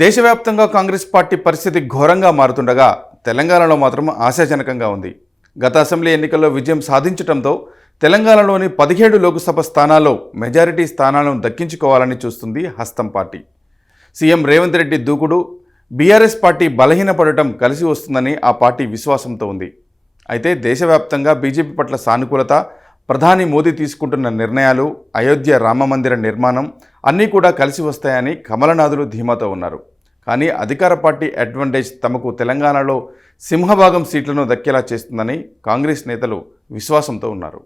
దేశవ్యాప్తంగా కాంగ్రెస్ పార్టీ పరిస్థితి ఘోరంగా మారుతుండగా తెలంగాణలో మాత్రం ఆశాజనకంగా ఉంది. గత అసెంబ్లీ ఎన్నికల్లో విజయం సాధించడంతో తెలంగాణలోని పదిహేడు లోక్సభ స్థానాల్లో మెజారిటీ స్థానాలను దక్కించుకోవాలని చూస్తుంది హస్తం పార్టీ. సీఎం రేవంత్ రెడ్డి దూకుడు బీఆర్ఎస్ పార్టీ బలహీనపడటం కలిసి వస్తుందని ఆ పార్టీ విశ్వాసంతో ఉంది. అయితే దేశవ్యాప్తంగా బీజేపీ పట్ల సానుకూలత ప్రధాని మోదీ తీసుకుంటున్న నిర్ణయాలు అయోధ్య రామమందిర నిర్మాణం అన్నీ కూడా కలిసి వస్తాయని కమలనాథులు ధీమాతో ఉన్నారు. కానీ అధికార పార్టీ అడ్వాంటేజ్ తమకు తెలంగాణలో సింహభాగం సీట్లను దక్కేలా చేస్తుందని కాంగ్రెస్ నేతలు విశ్వాసంతో ఉన్నారు.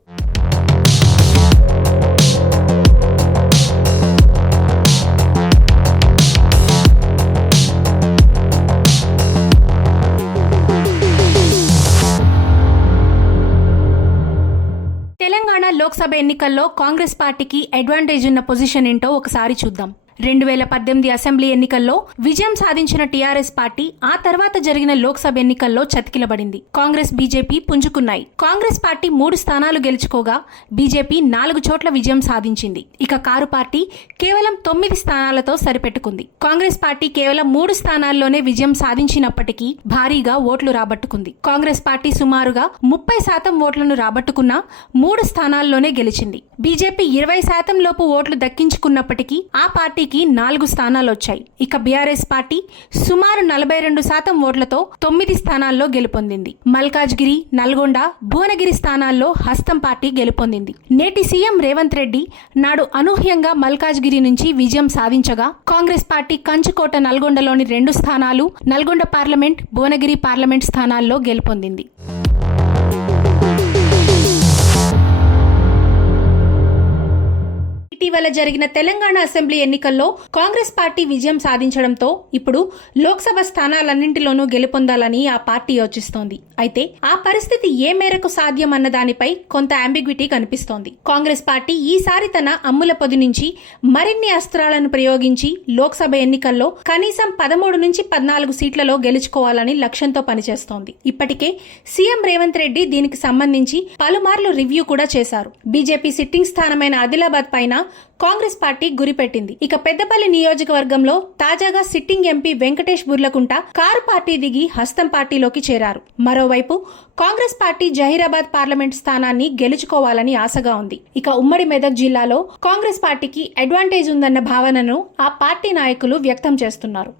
తెలంగాణ లోక్సభ ఎన్నికల్లో కాంగ్రెస్ పార్టీకి అడ్వాంటేజ్ ఉన్న పొజిషన్ ఏంటో ఒకసారి చూద్దాం. రెండు వేల పద్దెనిమిది అసెంబ్లీ ఎన్నికల్లో విజయం సాధించిన టీఆర్ఎస్ పార్టీ ఆ తర్వాత జరిగిన లోక్సభ ఎన్నికల్లో చతికిలబడింది. కాంగ్రెస్ బీజేపీ పుంజుకున్నాయి. కాంగ్రెస్ పార్టీ మూడు స్థానాలు గెలుచుకోగా బీజేపీ నాలుగు చోట్ల విజయం సాధించింది. ఇక కారు పార్టీ కేవలం తొమ్మిది స్థానాలతో సరిపెట్టుకుంది. కాంగ్రెస్ పార్టీ కేవలం మూడు స్థానాల్లోనే విజయం సాధించినప్పటికీ భారీగా ఓట్లు రాబట్టుకుంది. కాంగ్రెస్ పార్టీ సుమారుగా ముప్పై శాతం ఓట్లను రాబట్టుకున్నా మూడు స్థానాల్లోనే గెలిచింది. బీజేపీ ఇరవై శాతం లోపు ఓట్లు దక్కించుకున్నప్పటికీ ఆ పార్టీ పార్టీకి నాలుగు స్థానాలు వచ్చాయి ఇక బీఆర్ఎస్ పార్టీ సుమారు నలభై రెండు శాతం ఓట్లతో తొమ్మిది స్థానాల్లో గెలుపొందింది. మల్కాజ్గిరి నల్గొండ భువనగిరి స్థానాల్లో హస్తం పార్టీ గెలుపొందింది. నేటి సీఎం రేవంత్ రెడ్డి నాడు అనూహ్యంగా మల్కాజ్గిరి నుంచి విజయం సాధించగా కాంగ్రెస్ పార్టీ కంచుకోట నల్గొండలోని రెండు స్థానాలు నల్గొండ పార్లమెంట్ భువనగిరి పార్లమెంట్ స్థానాల్లో గెలుపొందింది. ఇటీవల జరిగిన తెలంగాణ అసెంబ్లీ ఎన్నికల్లో కాంగ్రెస్ పార్టీ విజయం సాధించడంతో ఇప్పుడు లోక్సభ స్థానాలన్నింటిలోనూ గెలుపొందాలని ఆ పార్టీ యోచిస్తోంది. అయితే ఆ పరిస్థితి ఏ మేరకు సాధ్యం అన్న దానిపై కొంత అంబిగ్విటీ కనిపిస్తోంది. కాంగ్రెస్ పార్టీ ఈసారి తన అమ్ముల పొది నుంచి మరిన్ని అస్త్రాలను ప్రయోగించి లోక్సభ ఎన్నికల్లో కనీసం పదమూడు నుంచి పద్నాలుగు సీట్లలో గెలుచుకోవాలని లక్ష్యంతో పనిచేస్తోంది. ఇప్పటికే సీఎం రేవంత్ రెడ్డి దీనికి సంబంధించి పలుమార్లు రివ్యూ కూడా చేశారు. బీజేపీ సిట్టింగ్ స్థానమైన ఆదిలాబాద్ పైన కాంగ్రెస్ పార్టీ గురిపెట్టింది. ఇక పెద్దపల్లి నియోజకవర్గంలో తాజాగా sitting MP Venkatesh Burlakunta car party దిగి హస్తం పార్టీలోకి చేరారు. మరోవైపు కాంగ్రెస్ పార్టీ జహీరాబాద్ పార్లమెంట్ స్థానాన్ని గెలుచుకోవాలని ఆశగా ఉంది. ఇక ఉమ్మడి మెదక్ జిల్లాలో కాంగ్రెస్ పార్టీకి అడ్వాంటేజ్ ఉందన్న భావనను ఆ పార్టీ నాయకులు వ్యక్తం చేస్తున్నారు.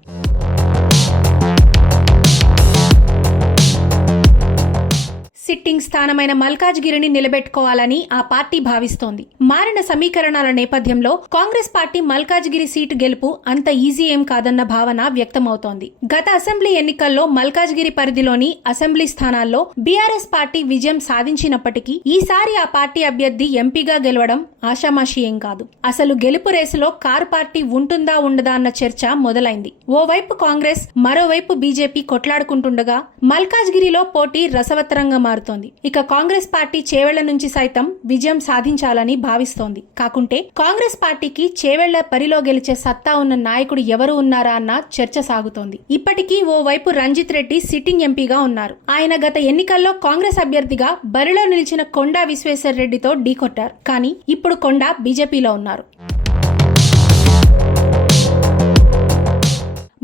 సిట్టింగ్ స్థానమైన మల్కాజ్గిరిని నిలబెట్టుకోవాలని ఆ పార్టీ భావిస్తోంది. మారిన సమీకరణాల నేపథ్యంలో కాంగ్రెస్ పార్టీ మల్కాజ్గిరి సీటు గెలుపు అంత ఈజీ ఏం కాదన్న భావన వ్యక్తమవుతోంది. గత అసెంబ్లీ ఎన్నికల్లో మల్కాజ్గిరి పరిధిలోని అసెంబ్లీ స్థానాల్లో బీఆర్ఎస్ పార్టీ విజయం సాధించినప్పటికీ ఈసారి ఆ పార్టీ అభ్యర్థి ఎంపీగా గెలవడం ఆషామాషి ఏం కాదు. అసలు గెలుపు రేసులో కారు పార్టీ ఉంటుందా ఉండదా అన్న చర్చ మొదలైంది. ఓవైపు కాంగ్రెస్ మరోవైపు బీజేపీ కొట్లాడుకుంటుండగా మల్కాజ్గిరిలో పోటీ రసవత్తరంగా మారుతుంది. ఇక కాంగ్రెస్ పార్టీ చేవెళ్ళ నుంచి సైతం విజయం సాధించాలని భావిస్తోంది. కాకుంటే కాంగ్రెస్ పార్టీకి చేవెళ్ళ పరిలో గెలిచే సత్తా ఉన్న నాయకుడు ఎవరు ఉన్నారా అన్న చర్చ సాగుతోంది. ఇప్పటికీ ఓ వైపు రంజిత్ రెడ్డి సిట్టింగ్ ఎంపీగా ఉన్నారు. ఆయన గత ఎన్నికల్లో కాంగ్రెస్ అభ్యర్థిగా బరిలో నిలిచిన కొండా విశ్వేశ్వర్ రెడ్డితో ఢీకొట్టారు కానీ ఇప్పుడు కొండా బీజేపీలో ఉన్నారు.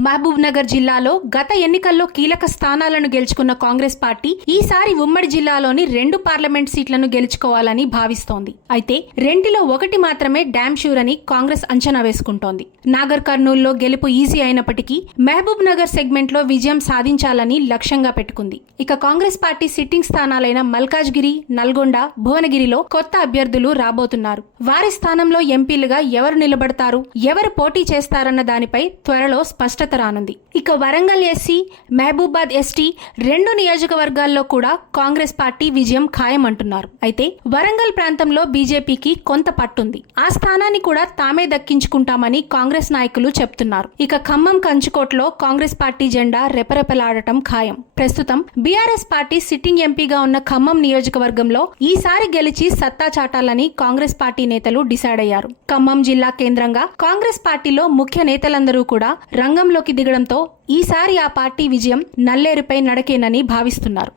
మహబూబ్ నగర్ జిల్లాలో గత ఎన్నికల్లో కీలక స్థానాలను గెలుచుకున్న కాంగ్రెస్ పార్టీ ఈసారి ఉమ్మడి జిల్లాలోని రెండు పార్లమెంట్ సీట్లను గెలుచుకోవాలని భావిస్తోంది. అయితే రెండిలో ఒకటి మాత్రమే డ్యామ్ షూర్ అని కాంగ్రెస్ అంచనా వేసుకుంటోంది. నాగర్ కర్నూల్లో గెలుపు ఈజీ అయినప్పటికీ మహబూబ్ నగర్ సెగ్మెంట్లో విజయం సాధించాలని లక్ష్యంగా పెట్టుకుంది. ఇక కాంగ్రెస్ పార్టీ సిట్టింగ్ స్థానాలైన మల్కాజ్గిరి నల్గొండ భువనగిరిలో కొత్త అభ్యర్థులు రాబోతున్నారు. వారి స్థానంలో ఎంపీలుగా ఎవరు నిలబడతారు ఎవరు పోటీ చేస్తారన్న దానిపై త్వరలో స్పష్టత రానుంది. ఇక వరంగల్ ఎస్సీ మహబూబాద్ ఎస్టీ రెండు నియోజకవర్గాల్లో కూడా కాంగ్రెస్ పార్టీ విజయం ఖాయమంటున్నారు. అయితే వరంగల్ ప్రాంతంలో బీజేపీకి కొంత పట్టుంది. ఆ స్థానాన్ని కూడా తామే దక్కించుకుంటామని కాంగ్రెస్ నాయకులు చెప్తున్నారు. ఇక ఖమ్మం కంచుకోట్లో కాంగ్రెస్ పార్టీ జెండా రెపరెపలాడటం ఖాయం. ప్రస్తుతం బీఆర్ఎస్ పార్టీ సిట్టింగ్ ఎంపీగా ఉన్న ఖమ్మం నియోజకవర్గంలో ఈసారి గెలిచి సత్తా చాటాలని కాంగ్రెస్ పార్టీ నేతలు డిసైడ్ అయ్యారు. ఖమ్మం జిల్లా కేంద్రంగా కాంగ్రెస్ పార్టీలో ముఖ్య నేతలందరూ కూడా రంగంలోకి దిగడంతో ఈసారి ఆ పార్టీ విజయం నల్లేరుపై నడకేనని భావిస్తున్నారు.